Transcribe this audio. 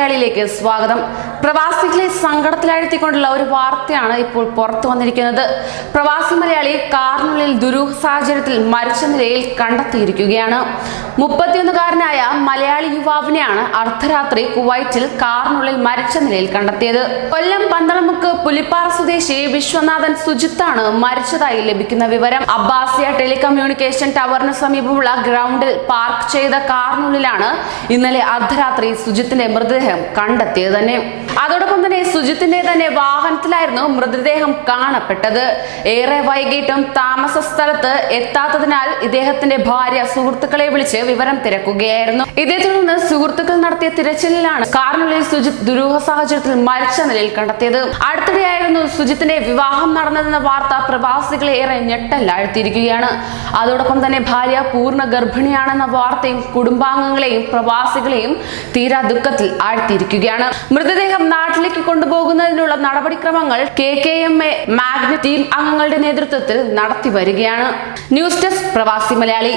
മലയാളിയിലേക്ക് സ്വാഗതം. പ്രവാസികളെ സങ്കടത്തിലാഴ്ത്തിക്കൊണ്ടുള്ള ഒരു വാർത്തയാണ് ഇപ്പോൾ പുറത്തു വന്നിരിക്കുന്നത്. പ്രവാസി മലയാളി കാറിനുള്ളിൽ ദുരൂഹ സാഹചര്യത്തിൽ മരിച്ച നിലയിൽ കണ്ടെത്തിയിരിക്കുകയാണ്. 31കാരനായ മലയാളി യുവാവിനെയാണ് അർദ്ധരാത്രി കുവൈറ്റിൽ കാറിനുള്ളിൽ മരിച്ച നിലയിൽ കണ്ടെത്തിയത്. കൊല്ലം പന്തളമുക്ക് പുലിപ്പാറ സ്വദേശി വിശ്വനാഥൻ സുജിത്താണ് മരിച്ചതായി ലഭിക്കുന്ന വിവരം. അബ്ബാസിയ ടെലികമ്മ്യൂണിക്കേഷൻ ടവറിന് സമീപമുള്ള ഗ്രൗണ്ടിൽ പാർക്ക് ചെയ്ത കാറിനുള്ളിലാണ് ഇന്നലെ അർദ്ധരാത്രി സുജിത്തിന്റെ മൃതദേഹം കണ്ടെത്തിയത് തന്നെ. അതോടൊപ്പം തന്നെ സുജിത്തിന്റെ തന്നെ വാഹനത്തിലായിരുന്നു മൃതദേഹം കാണപ്പെട്ടത്. ഏറെ വൈകിട്ടും താമസ സ്ഥലത്ത് എത്താത്തതിനാൽ ഇദ്ദേഹത്തിന്റെ ഭാര്യ സുഹൃത്തുക്കളെ വിളിച്ച് വിവരം തിരക്കുകയായിരുന്നു. ഇതേ തുടർന്ന് സുഹൃത്തുക്കൾ നടത്തിയ തിരച്ചിലിലാണ് കാറിനുള്ളിൽ സുജിത്ത് ദുരൂഹ സാഹചര്യത്തിൽ മരിച്ച നിലയിൽ കണ്ടെത്തിയത്. അടുത്തിടെയായിരുന്നു സുജിത്തിന്റെ വിവാഹം നടന്നതെന്ന വാർത്ത പ്രവാസികളെ ഏറെ ഞെട്ടലാഴ്ത്തിയിരിക്കുകയാണ്. അതോടൊപ്പം തന്നെ ഭാര്യ പൂർണ്ണ ഗർഭിണിയാണെന്ന വാർത്തയും കുടുംബാംഗങ്ങളെയും പ്രവാസികളെയും തീരാ ദുഃഖത്തിൽ ആഴ്ത്തിയിരിക്കുകയാണ്. മൃതദേഹം നാട്ടിലേക്ക് കൊണ്ടുപോകുന്നതിനുള്ള നടപടിക്രമങ്ങൾ KKMA മാഗ്നറ്റ് ടീം അംഗങ്ങളുടെ നേതൃത്വത്തിൽ നടത്തി വരികയാണ്. ന്യൂസ് ഡെസ്ക് പ്രവാസി മലയാളി.